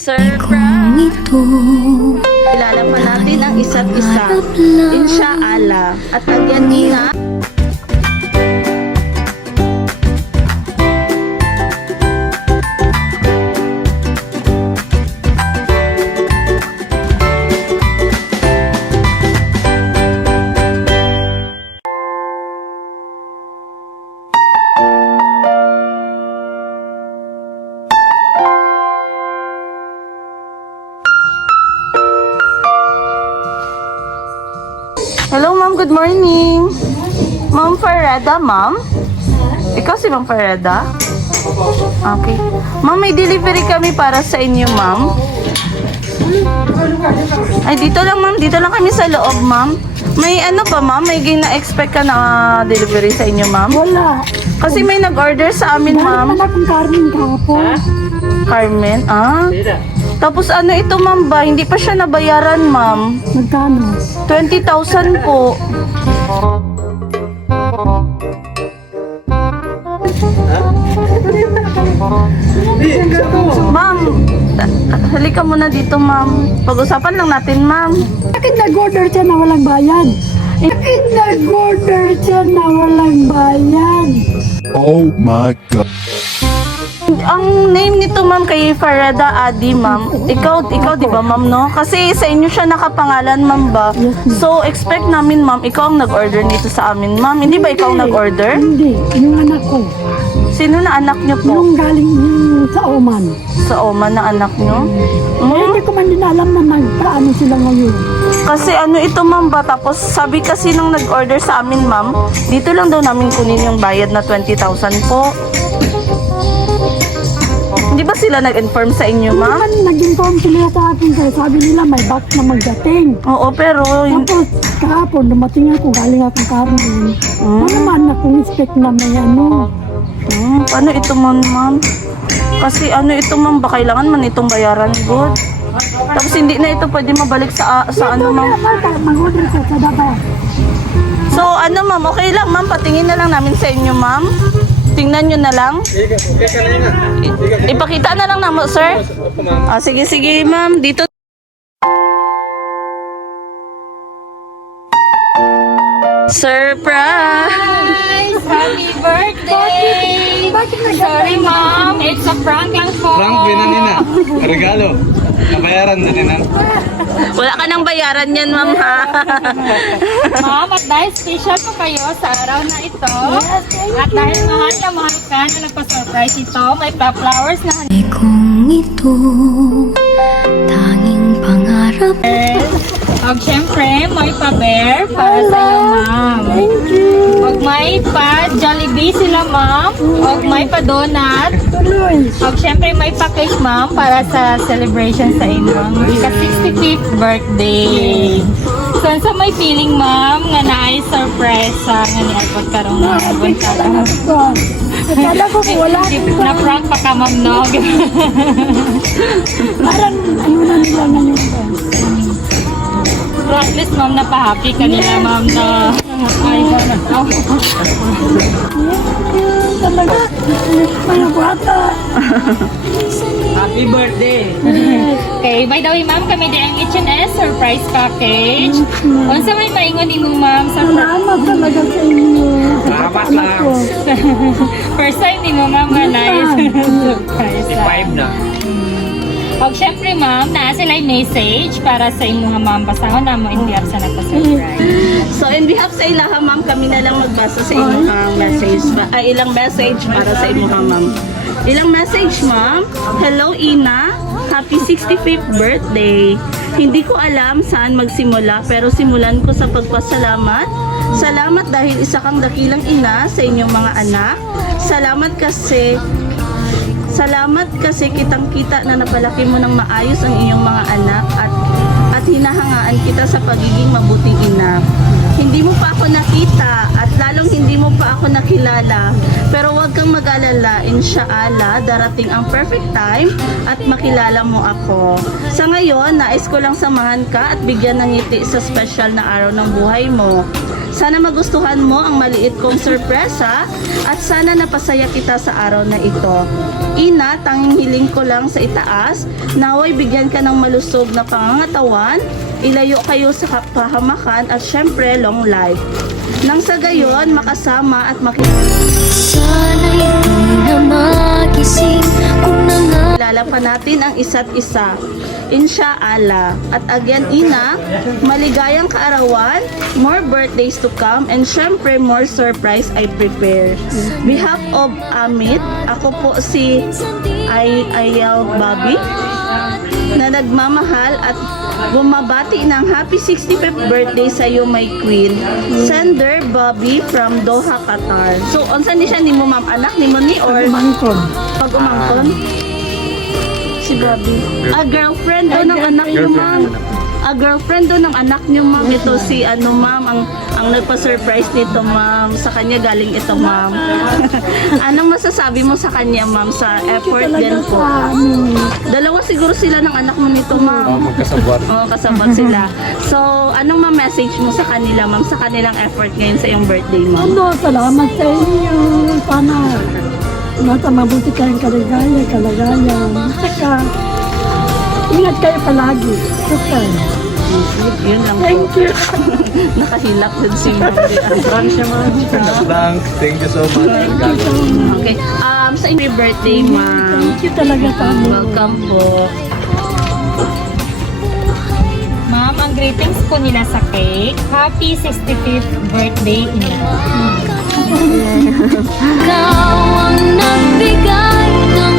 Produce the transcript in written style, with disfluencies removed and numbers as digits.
Surprise! Kilala pa natin ang isa't isa. Insyaallah. At lagyan niya Hello, ma'am. Good morning. Ma'am Fareda, ma'am? Ikaw si ma'am Fareda? Okay. Ma'am, may delivery kami para sa inyo, ma'am. Ay, dito lang, ma'am. Dito lang kami sa loob, ma'am. May ano pa, ma'am? May gina-expect ka na delivery sa inyo, ma'am? Wala. Kasi may nag-order sa amin, ma'am. Wala akong Carmen kahapon. Carmen, Tapos ano ito, ma'am ba? Hindi pa siya nabayaran, ma'am. Magkano? 20,000 po. Ma'am, halika muna dito, ma'am. Pag-usapan lang natin, ma'am. Bakit nag-order siya na walang bayad? Bakit nag-order siya na walang bayad? Oh my God. Ang name nito, ma'am, kay Fareda Adi, ma'am. Ikaw di ba, ma'am, no? Kasi sa inyo siya nakapangalan, ma'am ba? So, expect namin, ma'am, ikaw ang nag-order nito sa amin, ma'am. Hindi ba ikaw nag-order? Hindi, yung anak ko. Sino na anak niyo po? Yung galing yung sa Oman. Sa Oman na anak niyo? Hindi ko man din alam na nagpaano sila ngayon. Kasi ano ito, ma'am ba? Tapos sabi kasi nung nag-order sa amin, ma'am, dito lang daw namin kunin yung bayad na 20,000 po. Hindi ba sila nag-inform sa inyo, ma'am? Naman nag-inform sila sa akin kasi sabi nila may box na magdating. Oo, pero Tapos kahapon dumating ako, galing akong Carmen. Ano naman akong expect na may ano. Ano ito, ma'am? Kasi ano ito, ma'am, ba kailangan man itong bayaran, good. Tapos hindi na ito pwede mabalik sa ano, ma'am. Mag-order ka sa Davao. So, ano, ma'am, okay lang, ma'am, patingin na lang namin sa inyo, ma'am. Tingnan nyo na lang. Ipakita na lang naman, sir. Sige, ma'am. Dito. Surprise! Happy birthday! Sorry, Mom. It's a prank lang po. Frank, binanina. Regalo. Nabayaran na din. Wala ka nang bayaran yan, ma'am, ha? Ma'am, at dahil special po kayo sa araw na ito, at dahil mahal na mahal ka na nagpa-surprise ito, may flowers na kung ito tanging pangarap. Og syempre, may pa-bear para sa iyo, Ma'am. Thank you. Og may pa-Jollibee sila, Ma'am. Og may pa-donut. Tuloy. Og syempre, may pa-cake, Ma'am, para sa celebration sa inyong ika-65th birthday. So, sa may feeling, Ma'am, nga naay surprise sa nga niabot karong mga buntag. Akala ko wala. Na-prank pa ka, Ma'am, no? Parang ano na nila ngayon. Pero at least, Ma'am, napahappy ka nila, Ma'am, na ay, Talaga. Mga bata. Happy birthday! Okay, by the way, Ma'am, kami di ang H&S surprise package. Unsa may maingon ni mo, Ma'am, sa Salamat talaga sa inyo. Salamat Anak ko. first time ni mo, Ma'am, nga nice surprise. 5 na. Og syempre, Ma'am, naa sila yung message para sa inyong Ma'am. Basahon na mo in behalf sa nagpa-surprise. So, in behalf sa ilaha, ma'am, kami na lang magbasa sa inyong message. Ilang message para sa inyong ma'am. Ilang message, ma'am? Hello, Ina. Happy 65th birthday. Hindi ko alam saan magsimula, pero simulan ko sa pagpasalamat. Salamat dahil isa kang dakilang ina sa inyong mga anak. Salamat kasi kitang-kita na napalaki mo ng maayos ang iyong mga anak at hinahangaan kita sa pagiging mabuting ina. Hindi mo pa ako nakita at lalong hindi mo pa ako nakilala. Pero huwag kang mag-alala, insyaallah, darating ang perfect time at makilala mo ako. Sa ngayon, nais ko lang samahan ka at bigyan ng ngiti sa special na araw ng buhay mo. Sana magustuhan mo ang maliit kong sorpresa at sana napasaya kita sa araw na ito. Ina, tanging hiling ko lang sa itaas, naway bigyan ka ng malusog na pangangatawan, ilayo kayo sa pahamakan at syempre long life. Nang sa gayon, makasama at Sana'y di na magising kung kilala pa natin ang isa't isa. Insyaallah. At again, Ina, maligayang kaarawan, more birthdays to come, and syempre more surprise I prepare. Behalf of Amit, ako po si Ayal Bobby, na nagmamahal at bumabati ng happy 65th birthday sa iyo, my queen. Sender Bobby from Doha, Qatar. So, unsan ni siya ni mo, ma'am? Anak ni mo ni or Mangkon. pag umangkon? Si Bobby. A girlfriend do ng anak niyo, ma'am. A girlfriend do ng anak niyo, ma'am. Ito si ma'am, ang nagpa-surprise nito, ma'am. Sa kanya galing ito, ma'am. Anong masasabi mo sa kanya, ma'am, sa effort din po? Dalawa siguro sila ng anak mo nito, ma'am. Magkasabwat. Oo, kasabot sila. So, anong ma-message mo sa kanila, ma'am, sa kanilang effort ngayon sa iyong birthday, ma'am? Salamat sa inyo. Sana nasa mabuti kayong kalagayan. Saka, ingat kayo palagi. Okay. Yun lang po. Thank you. Nakahilak din si ma'am. Thanks. Thank you so much. Regalo. Okay. Sa inyong birthday, ma'am. Thank you talaga sa amin. Welcome po. Ma'am, ang greetings po nila sa cake. Happy 65th birthday, Ina. ikaw ang nagbigay ng